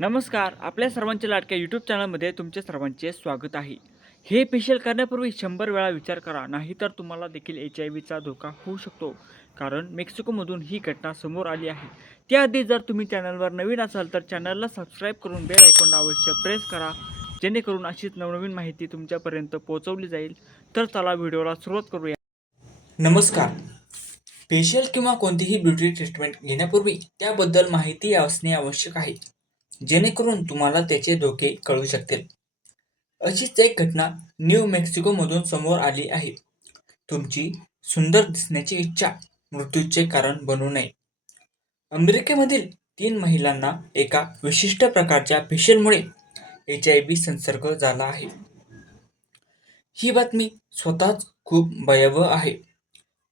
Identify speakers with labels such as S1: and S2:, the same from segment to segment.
S1: नमस्कार आपल्या सर्वांचे लाडक्या यूट्यूब चॅनलमध्ये तुमचे सर्वांचे स्वागत आहे. हे फेशियल करण्यापूर्वी शंभर वेळा विचार करा नाहीतर तुम्हाला देखील एच आय व्हीचा धोका होऊ शकतो. कारण मेक्सिकोमधून ही घटना समोर आली आहे. त्याआधी जर तुम्ही चॅनलवर नवीन असाल तर चॅनलला सबस्क्राईब करून बेल ऐकून अवश्य प्रेस करा. जेणेकरून अशीच नवनवीन माहिती तुमच्यापर्यंत पोहोचवली जाईल. तर चला व्हिडिओला सुरुवात करूया.
S2: नमस्कार. फेशियल किंवा कोणतीही ब्युटी ट्रीटमेंट घेण्यापूर्वी त्याबद्दल माहिती असणे आवश्यक आहे. जेणेकरून तुम्हाला त्याचे धोके कळू शकतील. अशीच एक घटना न्यू मेक्सिकोमधून समोर आली आहे. तुमची सुंदर दिसण्याची इच्छा मृत्यूचे कारण बनू नये. अमेरिकेमधील तीन महिलांना एका विशिष्ट प्रकारच्या फेशियलमुळे एच आय बी संसर्ग झाला आहे. ही बातमी स्वतःच खूप भयावह आहे.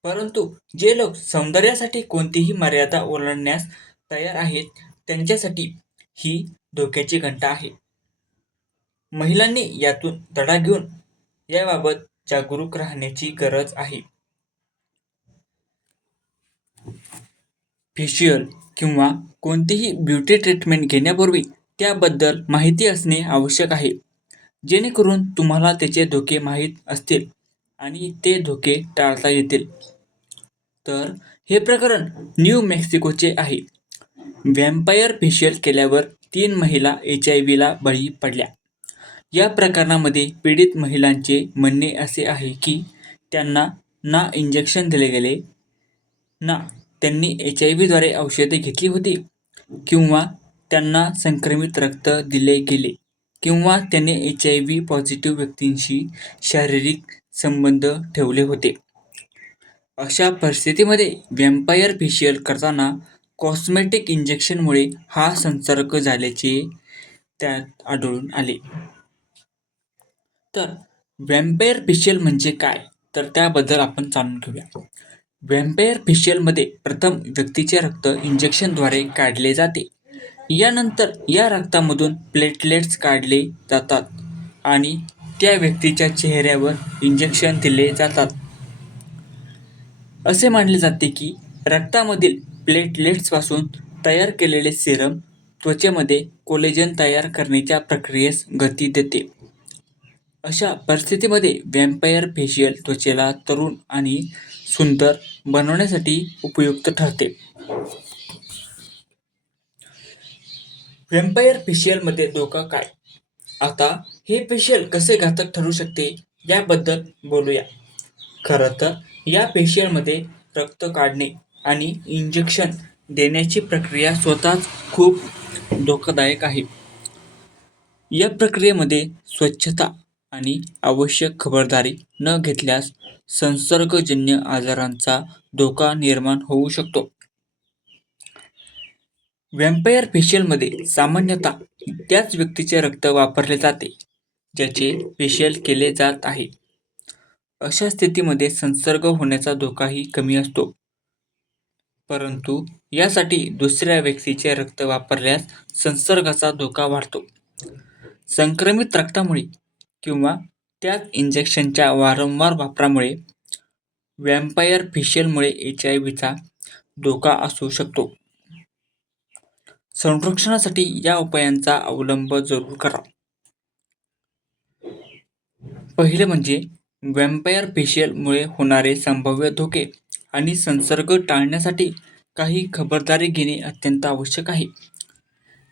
S2: परंतु जे लोक सौंदर्यासाठी कोणतीही मर्यादा ओलांडण्यास तयार आहेत त्यांच्यासाठी ही धोक्याची घंटा आहे. महिलांनी यातून धडा घेऊन याबाबत जागरूक राहण्याची गरज आहे. फेशियल किंवा कोणतीही ब्युटी ट्रीटमेंट घेण्यापूर्वी त्याबद्दल माहिती असणे आवश्यक आहे. जेणेकरून तुम्हाला त्याचे धोके माहीत असतील आणि ते धोके टाळता येतील. तर हे प्रकरण न्यू मेक्सिकोचे आहे. व्हॅम्पायर फेशियल केल्यावर तीन महिला एच आय व्हीला बळी पडल्या. या प्रकरणामध्ये पीडित महिलांचे म्हणणे असे आहे की त्यांना ना इंजेक्शन दिले गेले ना त्यांनी एच आय व्हीद्वारे औषधे घेतली होती किंवा त्यांना संक्रमित रक्त दिले गेले किंवा त्यांनी एच आय व्ही पॉझिटिव्ह व्यक्तींशी शारीरिक संबंध ठेवले होते. अशा परिस्थितीमध्ये व्हॅम्पायर फेशियल करताना कॉस्मेटिक इंजेक्शनमुळे हा संसर्ग झाल्याचे त्यात आढळून आले. तर व्हॅम्पायर फेशियल म्हणजे काय? तर त्याबद्दल आपण जाणून घेऊया. व्हॅम्पायर फेशियलमध्ये प्रथम व्यक्तीचे रक्त इंजेक्शनद्वारे काढले जाते. यानंतर या रक्तामधून प्लेटलेट्स काढले जातात आणि त्या व्यक्तीच्या चेहऱ्यावर इंजेक्शन दिले जातात. असे मानले जाते की रक्तामधील प्लेटलेट्सपासून तयार केलेले सिरम त्वचेमध्ये कोलेजन तयार करण्याच्या प्रक्रियेस गती देते. अशा परिस्थितीमध्ये व्हॅम्पायर फेशियल त्वचेला तरुण आणि सुंदर बनवण्यासाठी उपयुक्त ठरते. व्हॅम्पायर फेशियलमध्ये धोका काय? आता हे फेशियल कसे घातक ठरू शकते याबद्दल बोलूया. खरं तर या फेशियलमध्ये रक्त काढणे आणि इंजेक्शन देण्याची प्रक्रिया स्वतःच खूप धोकादायक आहे. या प्रक्रियेमध्ये स्वच्छता आणि आवश्यक खबरदारी न घेतल्यास संसर्गजन्य आजारांचा धोका निर्माण होऊ शकतो. व्हॅम्पायर फेशियलमध्ये सामान्यतः त्याच व्यक्तीचे रक्त वापरले जाते ज्याचे फेशियल केले जात आहे. अशा स्थितीमध्ये संसर्ग होण्याचा धोकाही कमी असतो. परंतु यासाठी दुसऱ्या व्यक्तीचे रक्त वापरल्यास संसर्गाचा धोका वाढतो. संक्रमित रक्तामुळे किंवा त्याच इंजेक्शनच्या वारंवार वापरामुळे व्हॅम्पायर फेशियलमुळे एच आय व्हीचा धोका असू शकतो. संरक्षणासाठी या उपायांचा अवलंब जरूर करा. पहिले म्हणजे व्हॅम्पायर फेशियलमुळे होणारे संभाव्य धोके. आणि संसर्ग टाळण्यासाठी काही खबरदारी घेणे अत्यंत आवश्यक आहे.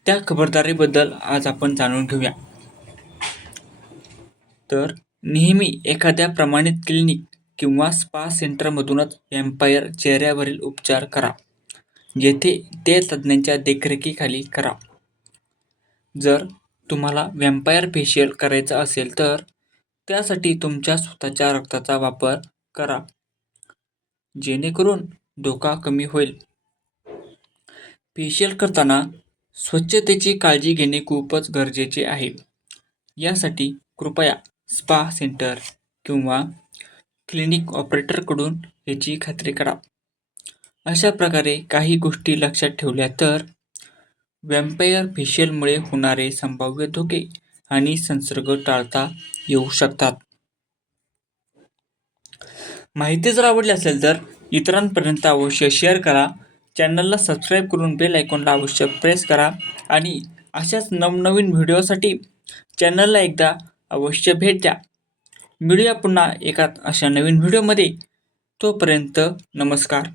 S2: त्या खबरदारीबद्दल आज आपण जाणून घेऊया. तर नेहमी एखाद्या प्रमाणित क्लिनिक किंवा स्पा सेंटरमधूनच एम्पायर चेहऱ्यावरील उपचार करा. जेथे ते तज्ज्ञांच्या देखरेखीखाली करा. जर तुम्हाला व्हॅम्पायर फेशियल करायचं असेल तर त्यासाठी तुमच्या स्वतःच्या रक्ताचा वापर करा. जेणेकरून धोका कमी होईल. फेशियल करताना स्वच्छतेची काळजी घेणे खूपच गरजेचे आहे. यासाठी कृपया स्पा सेंटर किंवा क्लिनिक ऑपरेटरकडून याची खात्री करा. अशा प्रकारे काही गोष्टी लक्षात ठेवल्या तर व्हॅम्पायर फेशियलमुळे होणारे संभाव्य धोके आणि संसर्ग टाळता येऊ शकतात. माहिती जर आवडली असेल तर इतरांपर्यंत अवश्य शेअर करा. चॅनलला सबस्क्राईब करून बेल ऐकूनला अवश्य प्रेस करा. आणि अशाच नवनवीन व्हिडिओसाठी चॅनलला एकदा अवश्य भेट द्या. मिळूया पुन्हा एका अशा नवीन व्हिडिओमध्ये तोपर्यंत नमस्कार.